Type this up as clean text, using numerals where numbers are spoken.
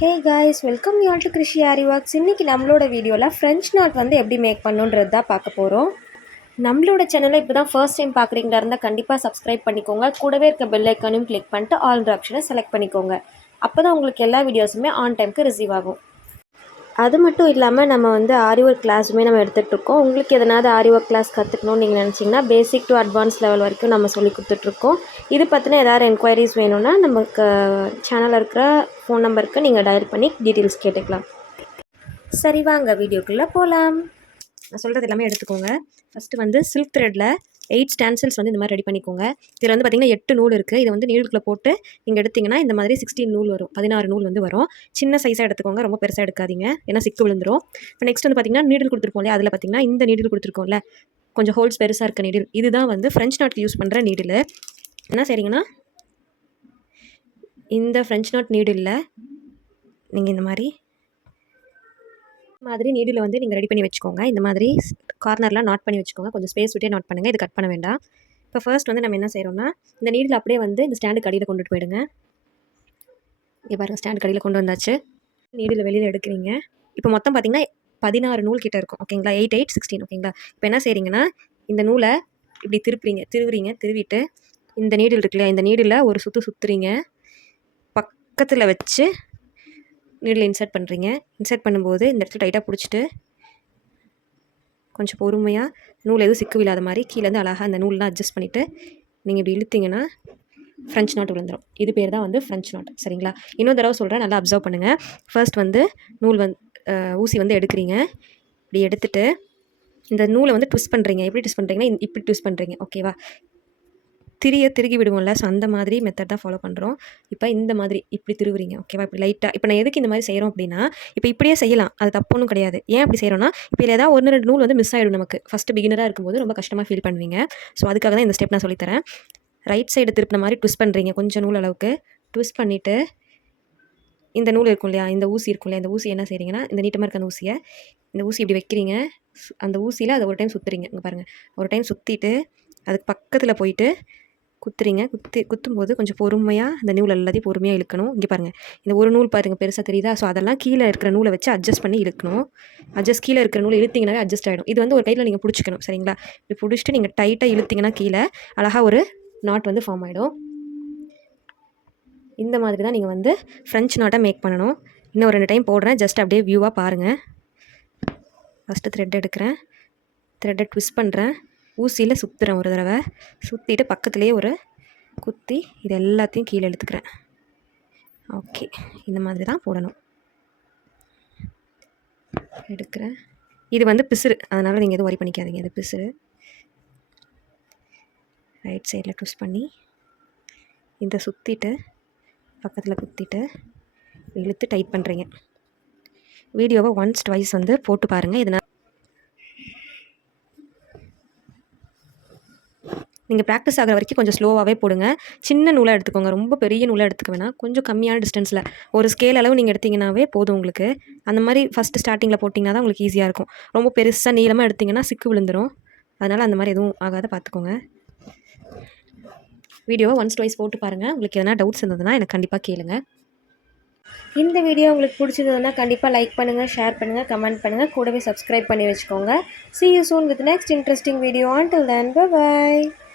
Hey guys, welcome you all to Krishi aari works. இன்றைக்கி நம்மளோட வீடியோவில் ஃப்ரெஞ்ச் நாட் வந்து எப்படி மேக் பண்ணணுன்றது தான் பார்க்க போகிறோம். நம்மளோட சேனலை இப்போ தான் ஃபர்ஸ்ட் டைம் பார்க்குறீங்களா இருந்தால் கண்டிப்பாக சப்ஸ்கிரைப் பண்ணிக்கோங்க. கூடவே இருக்க பெல் ஐக்கானையும் கிளிக் பண்ணிட்டு ஆல்ன்ற ஆப்ஷனை செலக்ட் பண்ணிக்கோங்க. அப்போ தான் உங்களுக்கு எல்லா வீடியோஸுமே ஆன் டைமுக்கு ரிசீவ் ஆகும். அது மட்டும் இல்லாமல் நம்ம வந்து ஆரி ஒர்க் கிளாஸுமே நம்ம எடுத்துகிட்ருக்கோம். உங்களுக்கு எதனாவது ஆரி ஒர்க் கிளாஸ் கற்றுக்கணும்னு நீங்கள் நினச்சிங்கன்னா பேசிக் டு அட்வான்ஸ் லெவல் வரைக்கும் நம்ம சொல்லி கொடுத்துட்ருக்கோம். இது பற்றின ஏதாவது என்கொயரிஸ் வேணும்னா நமக்கு சேனலில் இருக்கிற ஃபோன் நம்பருக்கு நீங்கள் டயல் பண்ணி டீட்டெயில்ஸ் கேட்டுக்கலாம். சரி, வாங்க வீடியோக்குள்ளே போகலாம். நான் சொல்கிறது எல்லாமே எடுத்துக்கோங்க. ஃபஸ்ட்டு வந்து சில்க் த்ரெட்டில் 8 ஸ்டான்சில்ஸ் வந்து இந்த மாதிரி ரெடி பண்ணிக்கோங்க. இதில் வந்து பார்த்திங்கன்னா 8 நூல் இருக்குது. இதை வந்து நீடுக்குள்ளே போட்டு நீங்கள் எடுத்திங்கன்னா இந்த மாதிரி 16 நூல் வரும், 16 நூல் வந்து வரும். சின்ன சைஸாக எடுத்துக்கோங்க, ரொம்ப பெருசாக எடுக்காதீங்க, ஏன்னா சிக்கு விழுந்துடும். இப்போ நெக்ஸ்ட் வந்து பார்த்திங்கன்னா நீடில் கொடுத்துருப்போம் இல்லையா, அதில் பார்த்திங்கன்னா இந்த நீடில் கொடுத்துருக்கோம்ல, கொஞ்சம் ஹோல்ஸ் பெருசாக இருக்க நீடில், இதுதான் வந்து ஃப்ரெஞ்ச் நாட்க்கு யூஸ் பண்ணுற நீடில். என்ன சரிங்கன்னா இந்த ஃப்ரெஞ்ச் நாட் நீடில் நீங்கள் இந்த மாதிரி நீடில் வந்து நீங்கள் ரெடி பண்ணி வச்சுக்கோங்க. இந்த மாதிரி கார்னர்லாம் நாட் பண்ணி வச்சுக்கோங்க. கொஞ்சம் ஸ்பேஸ் விட்டே நாட் பண்ணுங்கள், இது கட் பண்ண வேண்டாம். இப்போ ஃபர்ஸ்ட் வந்து நம்ம என்ன செய்கிறோம்னா, இந்த நீடில் அப்படியே வந்து இந்த ஸ்டாண்டுக்கு அடியில் கொண்டுட்டு போயிடுங்க. இங்கே பாருங்கள், ஸ்டாண்டுக்கு அடியில் கொண்டு வந்தாச்சு. நீடில் வெளியில் எடுக்கிறீங்க. இப்போ மொத்தம் பார்த்திங்கன்னா 16 நூல் கிட்டே இருக்கும், ஓகேங்களா. 8, 8, 16, ஓகேங்களா. இப்போ என்ன செய்கிறீங்கன்னா, இந்த நூலை இப்படி திருவிட்டு இந்த நீடில் இருக்கு இல்லையா, இந்த நீடில் ஒரு சுற்றுறீங்க. பக்கத்தில் வச்சு நீடில் இன்சர்ட் பண்ணுறீங்க. இன்சர்ட் பண்ணும்போது இந்த இடத்துல டைட்டாக பிடிச்சிட்டு கொஞ்சம் பொறுமையாக நூல் எதுவும் சிக்கு இல்லாத மாதிரி கீழேருந்து அழகாக அந்த நூல்லாம் அட்ஜஸ்ட் பண்ணிவிட்டு நீங்கள் இப்படி இழுத்திங்கன்னா ஃப்ரெஞ்ச் நாட் விழுந்துடும். இது பேர் தான் வந்து ஃப்ரெஞ்ச் நாட், சரிங்களா. இன்னொரு தடவை சொல்கிறேன், நல்லா அப்சர்வ் பண்ணுங்கள். ஃபர்ஸ்ட் வந்து நூல் ஊசி வந்து எடுக்கிறீங்க. இப்படி எடுத்துகிட்டு இந்த நூலை வந்து ட்விஸ்ட் பண்ணுறீங்க. எப்படி ட்விஸ்ட் பண்ணுறீங்கன்னா இப்படி ட்விஸ்ட் பண்ணுறீங்க, ஓகேவா. திருகி விடுவோம்ல, ஸோ அந்த மாதிரி மெத்தட் தான் ஃபாலோ பண்ணுறோம். இப்போ இந்த மாதிரி இப்படி திருவுறீங்க, ஓகேவா. இப்படி லைட்டாக இப்போ நான் எதுக்கு இந்த மாதிரி செய்கிறோம் அப்படின்னா, இப்போ இப்படியே செய்யலாம், அது தப்பு ஒன்றும் கிடையாது. ஏன் அப்படி செய்கிறோன்னா, இப்போ இதில் ஏதாவது 1-2 நூல் வந்து மிஸ் ஆகிடும் நமக்கு. ஃபஸ்ட்டு பிகினராக இருக்கும்போது ரொம்ப கஷ்டமாக ஃபீல் பண்ணுவீங்க. ஸோ அதுக்காக தான் இந்த ஸ்டெப் நான் சொல்லித்தரேன். ரைட் சைடு திருப்பின மாதிரி ட்விஸ்ட் பண்ணுறீங்க, கொஞ்சம் நூல் அளவுக்கு ட்விஸ்ட் பண்ணிவிட்டு இந்த நூல் இருக்கும் இல்லையா, இந்த ஊசி இருக்கும் இல்லையா, இந்த ஊசி என்ன செய்கிறீங்கன்னா, இந்த நீட்டமாக இருக்க அந்த ஊசியை, இந்த ஊசி இப்படி வைக்கிறீங்க. அந்த ஊசியில் அதை ஒரு டைம் சுற்றுறீங்க. இங்கே பாருங்கள், ஒரு டைம் சுற்றிட்டு அதுக்கு பக்கத்தில் போயிட்டு குத்துறீங்க. குத்தும்போது கொஞ்சம் பொறுமையாக அந்த நூல் எல்லாத்தையும் பொறுமையாக இழுக்கணும். இங்கே பாருங்கள், இந்த ஒரு நூல் பாருங்கள் பெருசாக தெரியுதா. ஸோ அதெல்லாம் கீழே இருக்கிற நூலை வச்சு அட்ஜஸ்ட் பண்ணி இழுக்கணும். கீழே இருக்கிற நூல் இழுத்திங்கனாவே அட்ஜஸ்ட் ஆகிடும். இது வந்து ஒரு கையில் நீங்கள் பிடிச்சிக்கணும், சரிங்களா. இப்படி பிடிச்சிட்டு நீங்கள் டைட்டாக இழுத்திங்கன்னா கீழே அழகாக ஒரு நாட் வந்து ஃபார்ம் ஆகிடும். இந்த மாதிரி தான் நீங்கள் வந்து ஃப்ரெஞ்ச் நாட்டை மேக் பண்ணணும். இன்னும் 2 டைம் போடுறேன், ஜஸ்ட் அப்படியே வியூவாக பாருங்கள். ஃபஸ்ட்டு த்ரெட் எடுக்கிறேன், த்ரெட்டை ட்விஸ்ட் பண்ணுறேன், ஊசியில் சுற்றுறேன் ஒரு தடவை. சுற்றிட்டு பக்கத்துலேயே ஒரு குத்தி இது எல்லாத்தையும் கீழே இழுத்துக்கிறேன். ஓகே, இந்த மாதிரி தான் போடணும். எடுக்கிறேன். இது வந்து பிசுறு, அதனால் நீங்கள் எதுவும் ஒரி பண்ணிக்காதீங்க, இது பிசுறு. ரைட் சைடில் ட்விஸ்ட் பண்ணி இதை சுற்றிட்டு பக்கத்தில் குத்திட்டு இழுத்து டைட் பண்ணுறீங்க. வீடியோவை ஒன்ஸ் ட்வைஸ் வந்து போட்டு பாருங்கள். இதனால் நீங்கள் ப்ராக்டிஸ் ஆகிற வரைக்கும் கொஞ்சம் ஸ்லோவாகவே போடுங்க. சின்ன நூலாக எடுத்துக்கோங்க, ரொம்ப பெரிய நூலாக எடுத்துக்க வேணாம். கொஞ்சம் கம்மியான டிஸ்டன்ஸில் ஒரு ஸ்கேல் அளவு நீங்கள் எடுத்திங்கனாவே போதும் உங்களுக்கு. அந்த மாதிரி ஃபஸ்ட்டு ஸ்டார்டிங்கில் போட்டிங்கன்னா தான் உங்களுக்கு ஈஸியாக இருக்கும். ரொம்ப பெருசாக நீளமாக எடுத்திங்கன்னா சிக்கு விழுந்துடும். அதனால் அந்த மாதிரி எதுவும் ஆகாத பார்த்துக்கோங்க. வீடியோவை ஒன்ஸ் ட்வைஸ் போட்டு பாருங்கள். உங்களுக்கு எதனா டவுட்ஸ் இருந்ததுன்னா எனக்கு கண்டிப்பாக கேளுங்க. இந்த வீடியோ உங்களுக்கு பிடிச்சிருந்ததுன்னா கண்டிப்பாக லைக் பண்ணுங்கள், ஷேர் பண்ணுங்கள், கமெண்ட் பண்ணுங்கள், கூடவே சப்ஸ்கிரைப் பண்ணி வச்சுக்கோங்க. See you soon with next interesting video. Until then, bye bye.